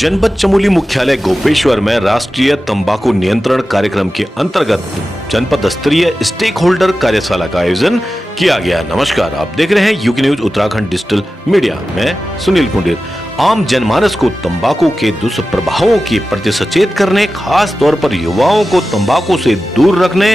जनपद चमोली मुख्यालय गोपेश्वर में राष्ट्रीय तंबाकू नियंत्रण कार्यक्रम के अंतर्गत जनपद स्तरीय स्टेक होल्डर कार्यशाला का आयोजन किया गया। नमस्कार, आप देख रहे हैं UK news Uttarakhand digital media. मैं सुनील पुंडिर। आम जनमानस को तंबाकू के दुष्प्रभावों के प्रति सचेत करने, खास तौर पर युवाओं को तंबाकू से दूर रखने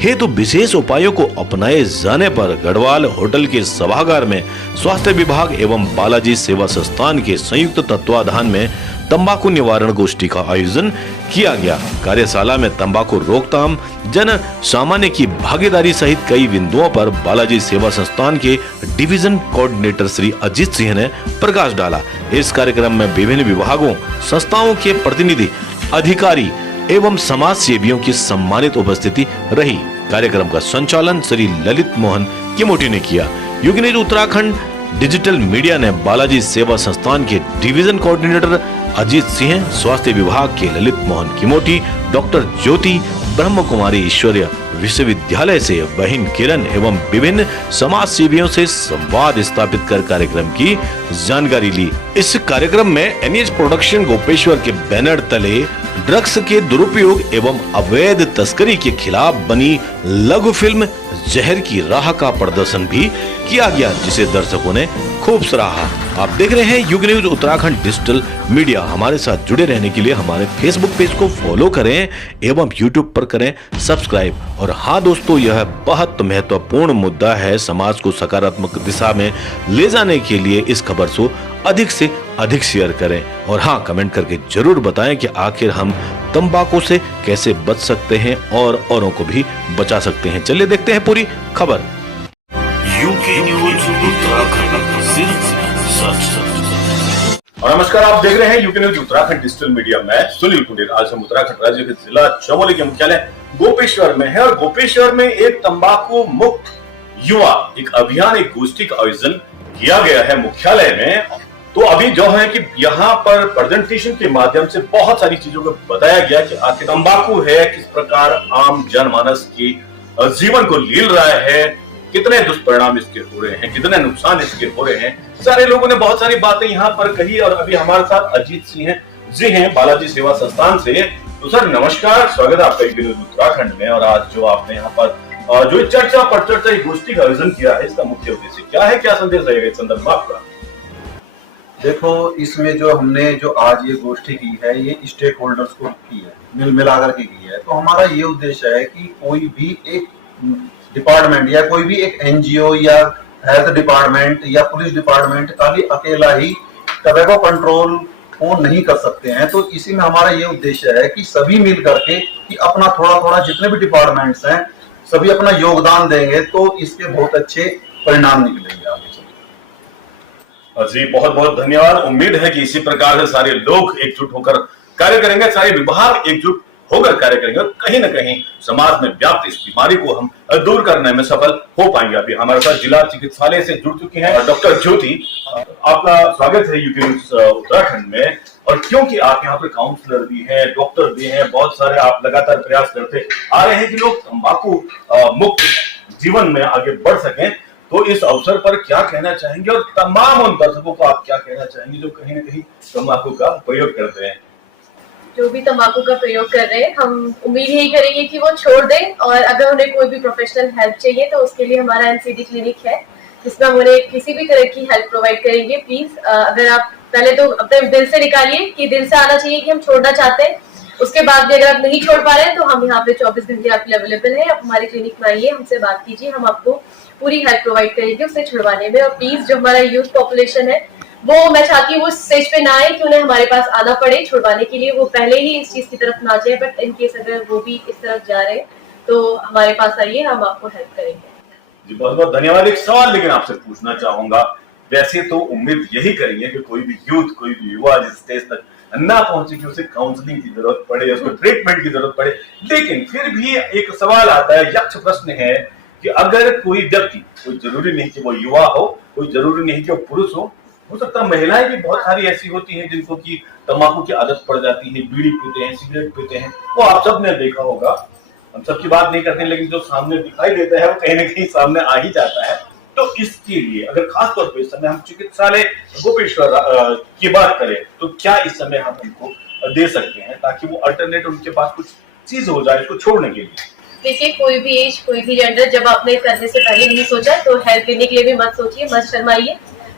हेतु विशेष उपायों को अपनाए जाने पर गढ़वाल होटल के सभागार में स्वास्थ्य विभाग एवं बालाजी सेवा संस्थान के संयुक्त तत्वाधान में तंबाकू निवारण गोष्ठी का आयोजन किया गया। कार्यशाला में तंबाकू रोकथाम, जन सामान्य की भागीदारी सहित कई बिंदुओं पर बालाजी सेवा संस्थान के डिवीजन कोऑर्डिनेटर श्री अजीत सिंह ने प्रकाश डाला। इस कार्यक्रम में विभिन्न विभागों, संस्थाओं के प्रतिनिधि, अधिकारी एवं समाज सेवियों की सम्मानित उपस्थिति रही। कार्यक्रम का संचालन श्री ललित मोहन किमोटी ने किया। UK news Uttarakhand digital media ने बालाजी सेवा संस्थान के डिवीजन कोऑर्डिनेटर अजीत सिंह, स्वास्थ्य विभाग के ललित मोहन किमोटी, डॉक्टर ज्योति, ब्रह्म कुमारी ईश्वरीय विश्वविद्यालय से बहन किरण एवं विभिन्न समाज सेवियों से संवाद स्थापित कर कार्यक्रम की जानकारी ली। इस कार्यक्रम में एनएच प्रोडक्शन गोपेश्वर के बैनर तले ड्रग्स के दुरुपयोग एवं अवैध तस्करी के खिलाफ बनी लघु फिल्म जहर की राह का प्रदर्शन भी किया गया, जिसे दर्शकों ने खूब सराहा। आप देख रहे हैं UK news Uttarakhand digital media. हमारे साथ जुड़े रहने के लिए हमारे फेसबुक पेज को फॉलो करें एवं यूट्यूब पर करें सब्सक्राइब। और हाँ दोस्तों, यह बहुत महत्वपूर्ण मुद्दा है। समाज को सकारात्मक दिशा में ले जाने के लिए इस खबर को अधिक से अधिक शेयर करें और हाँ, कमेंट करके जरूर बताएं कि आखिर हम तंबाकू से कैसे बच सकते हैं और औरों को भी बचा सकते हैं। चलिए देखते हैं पूरी खबर। यूके न्यूज उत्तराखंड, सिर्फ सच। और नमस्कार, आप देख रहे हैं UK news Uttarakhand digital media. मैं सुनील पुंडिर। आज हम उत्तराखंड राज्य के जिला चमोली के मुख्यालय गोपेश्वर में है और गोपेश्वर में एक तंबाकू मुक्त युवा एक अभियान, एक गोष्ठी का आयोजन किया गया है मुख्यालय में। तो अभी जो है कि यहाँ पर प्रेजेंटेशन के माध्यम से बहुत सारी चीजों को बताया गया कि आखिर तंबाकू है, किस प्रकार आम जनमानस की जीवन को लील रहा है, कितने दुष्परिणाम इसके हो रहे हैं, कितने नुकसान इसके हो रहे हैं। सारे लोगों ने बहुत सारी बातें यहाँ पर कही और अभी हमारे साथ अजीत सिंह जी हैं बालाजी सेवा संस्थान से। तो सर नमस्कार, स्वागत है आपका यूके न्यूज उत्तराखंड में। और आज जो आपने यहाँ पर जो चर्चा पर चर्चा गोष्ठी का आयोजन किया है, इसका मुख्य उद्देश्य क्या है, क्या संदेश रहेगा इस संदर्भ में आपका? देखो, इसमें जो हमने जो आज ये गोष्ठी की है, ये स्टेक होल्डर्स को की है, मिला करके की है। तो हमारा ये उद्देश्य है कि कोई भी एक डिपार्टमेंट या कोई भी एक एनजीओ या हेल्थ डिपार्टमेंट या पुलिस डिपार्टमेंट खाली अकेला ही टबैको कंट्रोल को नहीं कर सकते हैं। तो इसी में हमारा ये उद्देश्य है कि सभी मिल करके कि अपना थोड़ा थोड़ा जितने भी डिपार्टमेंट्स हैं सभी अपना योगदान देंगे तो इसके बहुत अच्छे परिणाम निकलेंगे आगे चल। जी बहुत बहुत धन्यवाद। उम्मीद है कि इसी प्रकार से सारे लोग एकजुट होकर कार्य करेंगे, सारे विभाग एकजुट होकर कार्य करेंगे और कहीं ना कहीं समाज में व्याप्त इस बीमारी को हम दूर करने में सफल हो पाएंगे। अभी हमारे साथ जिला चिकित्सालय से जुड़ चुकी हैं डॉक्टर ज्योति। आपका स्वागत है यूके न्यूज उत्तराखंड में। और क्योंकि आप यहाँ पे काउंसलर भी हैं, डॉक्टर भी हैं, बहुत सारे आप लगातार प्रयास करते आ रहे हैं कि लोग तंबाकू मुक्त जीवन में आगे बढ़ सकें, तो इस अवसर पर क्या कहना चाहेंगे और तमाम उन दर्शकों को आप क्या कहना चाहेंगे जो कहीं ना कहीं तंबाकू का प्रयोग करते हैं? जो भी तंबाकू का प्रयोग कर रहे हैं, हम उम्मीद यही करेंगे कि वो छोड़ दें। और अगर उन्हें कोई भी प्रोफेशनल हेल्प चाहिए तो उसके लिए हमारा एनसीडी क्लिनिक है, जिसमें हम उन्हें किसी भी तरह की हेल्प प्रोवाइड करेंगे। प्लीज अगर आप पहले तो अपने दिल से निकालिए कि दिल से आना चाहिए कि हम छोड़ना चाहते हैं। उसके बाद भी अगर आप नहीं छोड़ पा रहे हैं तो हम यहाँ पे 24 घंटे आपके लिए अवेलेबल है। आप हमारे क्लिनिक में आइए, हमसे बात कीजिए, हम आपको पूरी हेल्प प्रोवाइड करेंगे उसे छुड़वाने में। और प्लीज जो हमारा यूथ पॉपुलेशन है वो, मैं चाहती हूँ वो स्टेज पे ना आए कि उन्हें हमारे पास आना पड़े छुड़वाने के लिए। वो पहले ही इस चीज की तरफ ना जाए, बट इन केस अगर वो भी इस तरफ जा रहे हैं तो हमारे पास आइए, हम आपको हेल्प करेंगे। जी बहुत बहुत धन्यवाद। एक सवाल लेकिन आपसे पूछना चाहूंगा। वैसे तो उम्मीद यही करेंगे कि कोई भी यूथ, कोई भी युवा जिस स्टेज तक ना पहुंचे कि उसे काउंसलिंग की जरूरत पड़े, उसको ट्रीटमेंट की जरूरत पड़े, लेकिन फिर भी एक सवाल आता है, यक्ष प्रश्न है कि अगर कोई व्यक्ति, कोई जरूरी नहीं कि वो युवा हो, कोई जरूरी नहीं कि वो पुरुष हो सकता है महिलाएं भी बहुत सारी ऐसी होती हैं जिनको की तंबाकू की आदत पड़ जाती है, बीड़ी पीते हैं, सिगरेट पीते हैं। वो आप सबने देखा होगा, हम सबकी बात नहीं करते, लेकिन जो सामने दिखाई देता है वो कहीं ना कहीं सामने आ ही जाता है। तो इसके लिए अगर खासतौर पर इस समय हम चिकित्सालय गोपेश्वर की बात करें तो क्या इस समय हम उनको दे सकते हैं ताकि वो अल्टरनेट उनके पास कुछ चीज हो जाए इसको छोड़ने के लिए? देखिए, कोई भी एज, कोई भी जेंडर, जब आपने करने से पहले नहीं सोचा तो हेल्प लेने के लिए भी मत सोचिए, मत शर्माइए।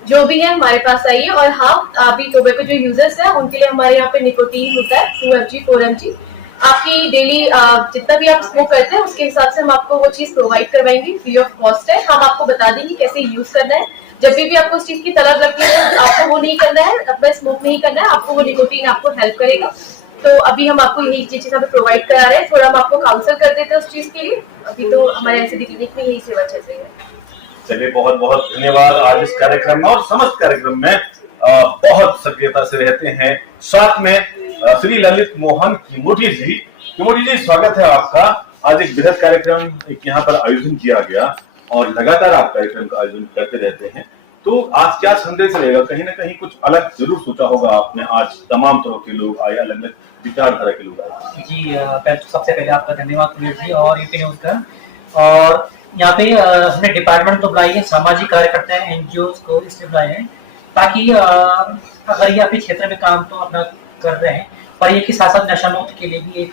जो भी है हमारे पास आइए। और हाँ, अभी टोबैको जो यूजर्स हैं उनके लिए हमारे यहाँ पे निकोटीन होता है 2 mg 4 mg। आपकी डेली जितना भी आप स्मोक करते हैं उसके हिसाब से हम आपको वो चीज प्रोवाइड करवाएंगे, फ्री ऑफ कॉस्ट है। हम आपको बता देंगे कैसे यूज करना है। जब भी आपको उस चीज की तलब लगती है आपको वो नहीं करना है, अपना स्मोक नहीं करना है, आपको वो निकोटीन आपको हेल्प करेगा। तो अभी हम आपको यही चीज हमें प्रोवाइड करा रहे हैं। थोड़ा हम आपको काउंसल कर देते हैं उस चीज के लिए। अभी तो हमारे एनसीडी क्लिनिक में यही सेवा चल रही है। चलिए, बहुत बहुत धन्यवाद। आज इस कार्यक्रम में और समस्त कार्यक्रम में बहुत सक्रियता से रहते हैं साथ में श्री ललित मोहन किमोटी जी। किमोटी जी, स्वागत है आपका। आज एक बृहद कार्यक्रम एक यहाँ पर आयोजन किया गया और लगातार आप कार्यक्रम का आयोजन करते रहते हैं, तो आज क्या संदेश रहेगा? कहीं ना कहीं कुछ अलग जरूर सोचा होगा आपने। आज तमाम तरह के लोग आए, अलग अलग विचारधारा के लोग आए। जी, सबसे पहले आपका धन्यवाद कुमार जी और यूपी न्यूज का। और यहाँ पे हमने डिपार्टमेंट तो बुलाई है, सामाजिक कार्यकर्ता है, एनजीओ को इसलिए बुलाए हैं ताकि अगर ये अपने क्षेत्र में काम तो अपना कर रहे हैं, पर ये कि साथ साथ नशा मुक्त के लिए भी एक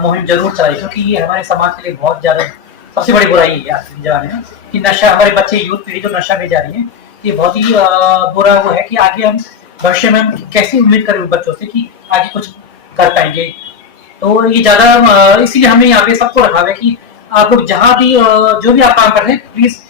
मुहिम जरूर चलाई, क्योंकि ये हमारे समाज के लिए बहुत ज्यादा सबसे बड़ी बुराई है आज के जमाने में कि नशा, हमारे बच्चे यूथ पीढ़ी जो नशा में जा रही है, ये बहुत ही बुरा वो है कि आगे हम भविष्य में हम कैसी उम्मीद करें बच्चों से कि आगे कुछ कर पाएंगे। तो ये ज्यादा इसीलिए हमने यहाँ पे सबको रखा हुआ है कि आप लोग जहाँ भी जो भी आप काम कर रहे हैं प्लीज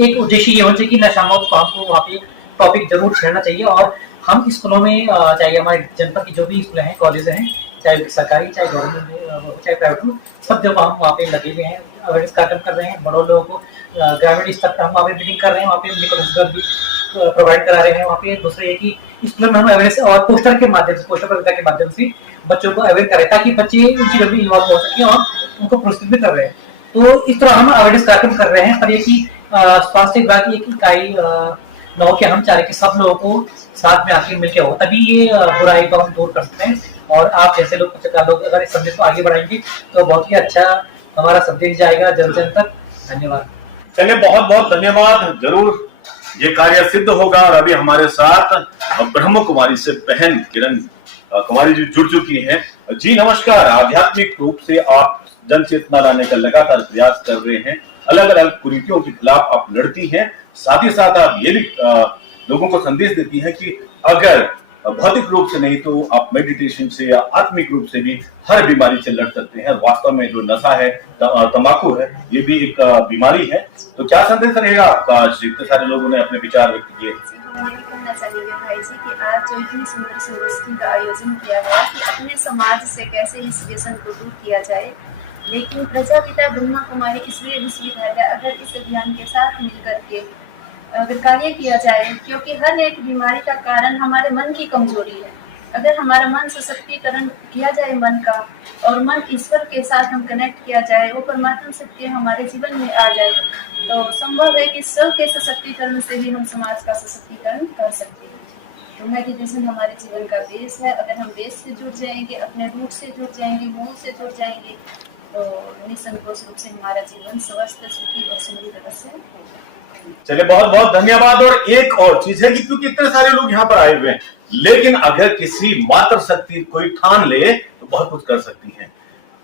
एक उद्देश्य ये होना चाहिए कि नशा मुक्त को हमको वहाँ पे टॉपिक जरूर छेड़ना चाहिए। और हम स्कूलों में चाहे हमारे जनपद की जो भी स्कूल हैं, कॉलेज हैं, चाहे सरकारी, चाहे गवर्नमेंट, चाहे प्राइवेट, सब जगह हम वहाँ पे लगे हुए हैं, अवेयरनेस कार्यक्रम कर रहे हैं। बड़ों लोगों को ग्रामीण स्तर पर हम वहाँ पे मीटिंग कर रहे हैं, वहाँ पे उनको रोजगार भी प्रोवाइड करा रहे हैं। वहाँ पे दूसरे कि स्कूल में हम अवेयरनेस और पोस्टर के माध्यम से, पोस्टर प्रतियोगिता के माध्यम से बच्चों को अवेयर करें ताकि बच्चे उन चीजों में इन्वॉल्व हो सके और उनको पुरस्कृत भी कर रहे हैं। तो इस तरह हम अवेयरनेस कार्यक्रम कर रहे हैं। पर ये कि स्वास्थ्य विभाग की एक इकाई न हो कि हम चाह रहे कि सब लोगों को साथ में आके मिलकर हो, तभी ये बुराई को हम दूर कर सकते हैं। और आप जैसे लोग, पत्रकार लोग अगर इस संदेश को आगे बढ़ाएंगे तो बहुत ही अच्छा हमारा संदेश जाएगा जन जन तक। धन्यवाद। चलिए, बहुत बहुत धन्यवाद। जरूर ये कार्य सिद्ध होगा। और अभी हमारे साथ ब्रह्म कुमारी से बहन किरण कुमारी जी जुड़ चुकी हैं। जी नमस्कार। आध्यात्मिक रूप से आप जन चेतना लाने का लगातार प्रयास कर रहे हैं, अलग अलग कुरीतियों के खिलाफ आप लड़ती हैं, साथ ही साथ आप ये भी लोगों को संदेश देती हैं कि अगर भौतिक रूप से नहीं तो आप मेडिटेशन से या आत्मिक रूप से भी हर बीमारी से लड़ सकते हैं। वास्तव में जो नशा है, तंबाकू है, ये भी एक बीमारी है। तो क्या संदेश रहेगा आपका? इतने सारे लोगों ने अपने विचार व्यक्त किए। हमें कहना चाहिए भाई जी कि आज जो इतनी सुंदर संगोष्ठी का आयोजन किया गया कि अपने समाज से कैसे इस व्यसन को दूर किया जाए, लेकिन प्रजापिता ब्रह्मा कुमारी इसलिए विश्वविद्यालय अगर इस अभियान के साथ मिलकर के अगर कार्य किया जाए, क्योंकि हर एक बीमारी का कारण हमारे मन की कमजोरी है। अगर हमारा मन सशक्तिकरण किया जाए मन का, और मन ईश्वर के साथ हम कनेक्ट किया जाए, वो परमात्मा शक्ति हमारे जीवन में आ जाए, तो संभव है कि सब के सशक्तिकरण से भी हम समाज का सशक्तिकरण कर सकते हैं। तो मेडिटेशन हमारे जीवन का बेस है। अगर हम बेस से जुड़ जाएंगे, अपने रूट से जुड़ जाएंगे, मूल से जुड़ जाएंगे, तो निसंकोच रूप से हमारा जीवन स्वस्थ, सुखी और समृद्ध तरह से होगा। चलिए, बहुत बहुत धन्यवाद। और एक और चीज है कि क्योंकि इतने सारे लोग यहाँ पर आए हुए हैं, लेकिन अगर किसी मात्र शक्ति कोई ठान ले तो बहुत कुछ कर सकती है।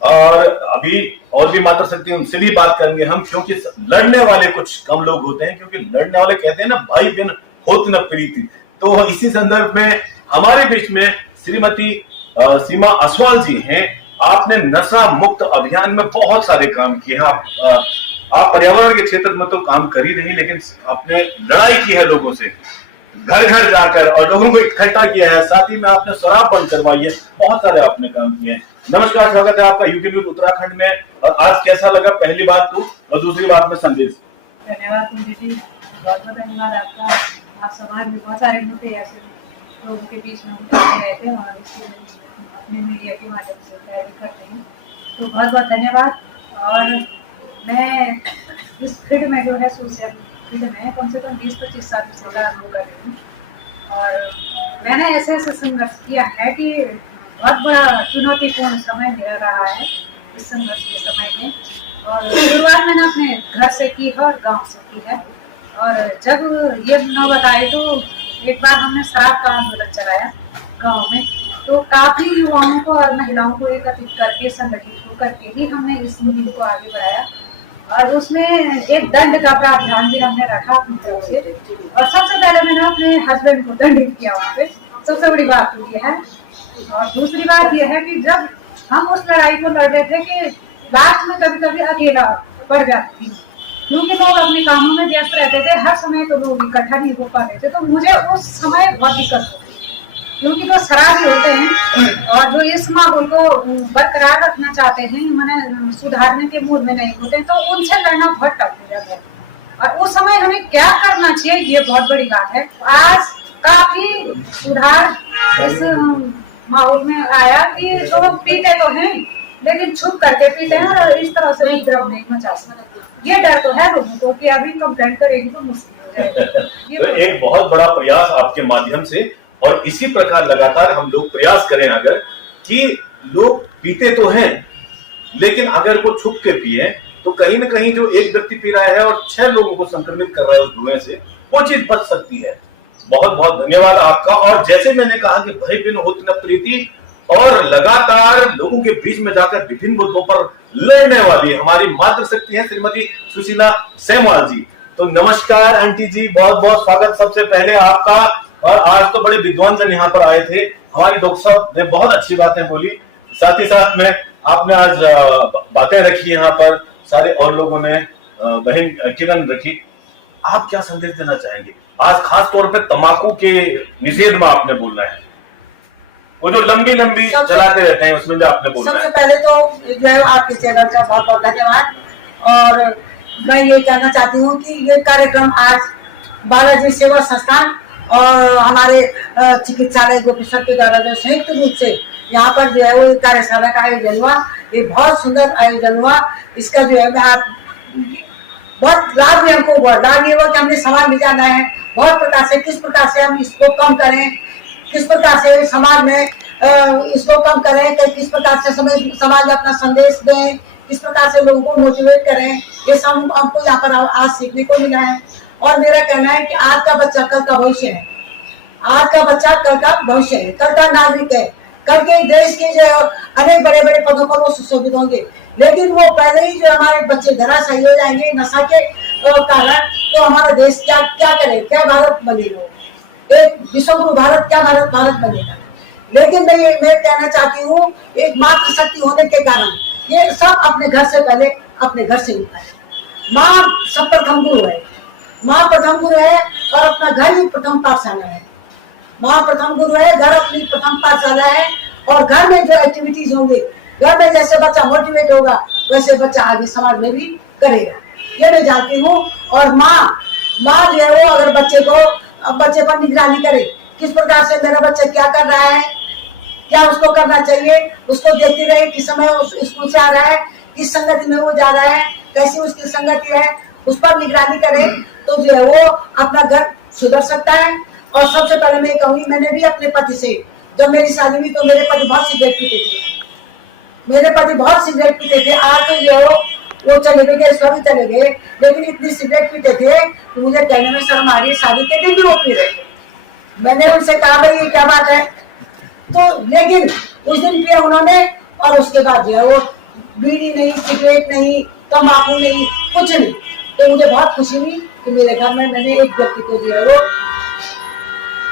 और अभी और भी मात्र शक्ति, उनसे भी बात करेंगे हम, क्योंकि लड़ने वाले कुछ कम लोग होते हैं, क्योंकि लड़ने वाले कहते हैं ना, भाई बहन होती न प्रीति। तो इसी संदर्भ में हमारे बीच में श्रीमती सीमा असवाल जी हैं। आपने नशा मुक्त अभियान में बहुत सारे काम किए हैं। आप पर्यावरण के क्षेत्र में तो काम कर ही रही, लेकिन आपने लड़ाई की है लोगों से, घर घर जाकर, और लोगों को इकट्ठा किया है। साथ ही में आपने शराब बंद करवाई है। बहुत सारे आपने काम किए हैं। नमस्कार, स्वागत है आपका यूके न्यूज उत्तराखंड में। और आज कैसा लगा, पहली बात तो, और दूसरी बात में संदेश। धन्यवाद कुंजी जी, बहुत बहुत धन्यवाद आपका। आप समाज में बहुत सारे लोग ऐसे लोगों के बीच में हम रहते हैं और अपने मीडिया के माध्यम से तैयारी करते हैं, तो बहुत बहुत धन्यवाद। और मैं इस फील्ड में जो है सोशल फील्ड में कम से कम 20-25 साल से अनुभव कर रही हूँ, और मैंने ऐसे ऐसे संघर्ष किया है कि बहुत बड़ा चुनौतीपूर्ण समय मेरा रहा है इस संघर्ष के समय में। और शुरुआत मैंने अपने घर से की है और गांव से की है। और जब ये नौबत आई तो एक बार हमने शराब का आंदोलन चलाया गांव में, तो काफी युवाओं को और महिलाओं को एकत्रित करके संगठित होकर के ही हमने इस मुहिम को आगे बढ़ाया। और उसमें एक दंड का प्रावधान भी हमने रखा अपनी तरफ से, और सबसे पहले मैंने अपने हस्बैंड को दंडित किया वहाँ पे, सबसे बड़ी बात तो ये है। और दूसरी बात यह है कि जब हम उस लड़ाई को लड़ रहे थे कि लास्ट में कभी कभी अकेला पड़ जाती थी, क्योंकि लोग अपने कामों में व्यस्त रहते थे, हर समय तो लोग इकट्ठा नहीं हो पाते थे, तो मुझे उस समय बहुत दिक्कत होती, क्योंकि जो शराबी होते हैं और जो इस माहौल को बरकरार रखना चाहते हैं, मैंने सुधारने के मूड में नहीं होते, तो उनसे लड़ना बहुत टफ हो जाता है। और उस समय हमें क्या करना चाहिए, ये बहुत बड़ी बात है। आज काफी सुधार इस माहौल में आया कि जो पीते तो हैं लेकिन छुप करके पीते हैं और इस तरह से उपद्रव नहीं मचा सकते। ये डर तो है लोगों को कि अभी कंप्लेंट करेगी तो मुश्किल हो जाएगा। तो एक बहुत बड़ा प्रयास आपके माध्यम से, और इसी प्रकार लगातार हम लोग प्रयास करें अगर कि लोग पीते तो हैं लेकिन अगर वो छुप के पिए तो कहीं ना कहीं जो एक व्यक्ति पी रहा है और 6 लोगों को संक्रमित कर रहा है उस धुएं से, वो चीज बच सकती है। बहुत बहुत धन्यवाद आपका। और जैसे मैंने कहा कि भय बिन होत न प्रीति, और लगातार लोगों के बीच में जाकर विभिन्न मुद्दों पर लड़ने वाली हमारी मातृशक्ति है श्रीमती सुशीला सेमवाल जी। तो नमस्कार आंटी जी, बहुत बहुत स्वागत सबसे पहले आपका। और आज तो बड़े विद्वान जन यहाँ पर आए थे, हमारी डॉक्टर साहब ने बहुत अच्छी बातें बोली, साथ ही साथ में आपने आज बातें रखी यहाँ पर, सारे और लोगों ने, बहन किरण रखी। आप क्या संदेश देना चाहेंगे आज खास तौर पे तंबाकू के निषेध में आपने बोलना है, वो जो लंबी लंबी चलाते रहते हैं उसमें भी आपने बोलना है। सबसे पहले तो जो है आपके चैनल का बहुत बहुत धन्यवाद। और मैं ये कहना चाहती हूँ कि ये कार्यक्रम आज बालाजी सेवा संस्थान और हमारे चिकित्सालय गोपेश्वर के द्वारा जो संयुक्त रूप से यहाँ पर जो है वो कार्यशाला का आयोजन हुआ, ये बहुत सुंदर आयोजन हुआ। इसका जो है आप बहुत लाभ भी हमको हुआ, लाभ ये हुआ कि हमने समाज में जाना है बहुत प्रकार से, किस प्रकार से हम इसको कम करें, किस प्रकार से समाज में इसको कम करें, किस प्रकार से समाज में अपना संदेश दें, किस प्रकार से लोगों को मोटिवेट करें, ये सब हमको यहाँ पर आज सीखने को मिला है। और मेरा कहना है कि आज का बच्चा कल का भविष्य है, आज का बच्चा कल का भविष्य है, कल का नागरिक है, कल के देश के जो अनेक बड़े बड़े पदों पर वो सुशोभित होंगे। लेकिन वो पहले ही जो हमारे बच्चे धराशायी हो जाएंगे नशा के कारण, तो हमारा देश क्या क्या करे, क्या भारत बनेगा, एक विश्वगुरु भारत, क्या भारत बनेगा। लेकिन मैं कहना चाहती हूँ एक मातृशक्ति होने के कारण ये सब अपने घर से पहले अपने घर से होता है। माँ सब प्रथम गुरु है, माँ प्रथम गुरु है और अपना घर ही प्रथम पाठशाला है। माँ प्रथम गुरु है, घर अपनी प्रथम पाठशाला है। और घर में जो एक्टिविटीज होंगे, घर में जैसे बच्चा मोटिवेट होगा वैसे बच्चा आगे समाज में भी करेगा, ये मैं जानती हूँ। और माँ जो है वो अगर बच्चे पर निगरानी करे, किस प्रकार से मेरा बच्चा क्या कर रहा है, क्या उसको करना चाहिए, उसको देखती रहे किस समय स्कूल से आ रहा है, किस संगति में वो जा रहा है, कैसी उसकी संगति है, उस पर निगरानी करे तो जो है वो अपना घर सुधर सकता है। और सबसे पहले मैं कहूँगी, मैंने भी अपने पति से, जब मेरी शादी हुई तो मेरे पति बहुत सिगरेट पीते थे, आज तो जो वो चले गए, सभी चले गए, लेकिन इतनी सिगरेट पीते थे कि मुझे कहने में शर्म आ रही, शादी के दिन भी वो पी रहे थे। मैंने उनसे कहा भाई ये क्या बात है, तो लेकिन उस दिन पिया उन्होंने और उसके बाद जो है वो बीड़ी नहीं, सिगरेट नहीं, तम्बाकू नहीं, कुछ नहीं। तो मुझे बहुत खुशी हुई कि मेरे घर में मैंने एक व्यक्ति को जो है वो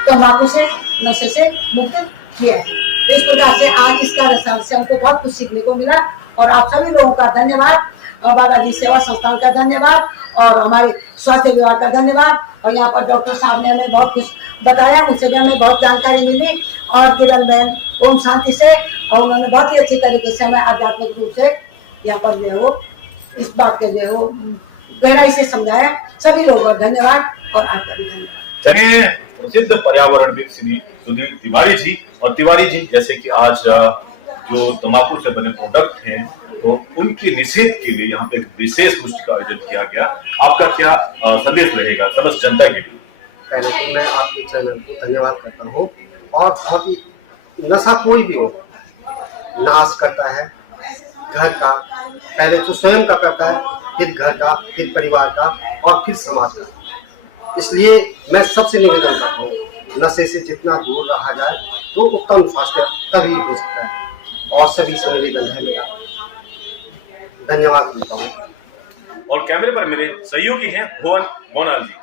तम्बाकू से, नशे से मुक्त किया है। इस प्रकार से आज इस कार्यशाला से हमको बहुत कुछ सीखने को मिला। और आप सभी लोगों का धन्यवाद, और बालाजी सेवा संस्थान का धन्यवाद, और हमारे स्वास्थ्य विभाग का धन्यवाद। और यहाँ पर डॉक्टर साहब ने हमें बहुत कुछ बताया, मुझसे भी हमें बहुत जानकारी मिली। और किरण बहन ओम शांति से, और उन्होंने बहुत ही अच्छी तरीके से हमें आध्यात्मिक रूप से यहाँ पर जो है वो इस बात के जो है वो गहराई से समझाया। सभी लोगों का धन्यवाद और आपका भी धन्यवाद। चलिए, प्रसिद्ध पर्यावरणविद श्री सुधीर तिवारी जी, और तिवारी जी जैसे कि आज जो तंबाकू से बने प्रोडक्ट हैं तो उनके निषेध के लिए यहाँ पे एक विशेष गोष्ठी का आयोजन किया गया, आपका क्या संदेश रहेगा समस्त जनता के लिए? पहले तो मैं आपके चैनल को धन्यवाद करता हूँ। और बहुत ही, नशा कोई भी हो नाश करता है घर का, पहले तो स्वयं का करता है, फिर घर का, फिर परिवार का और फिर समाज का। इसलिए मैं सबसे निवेदन करता हूँ, नशे से जितना दूर रहा जाए तो उत्तम स्वास्थ्य तभी हो सकता है। और सभी से निवेदन है मेरा, धन्यवाद देता हूँ। और कैमरे पर मेरे सहयोगी हैं भुवन मोनाल जी।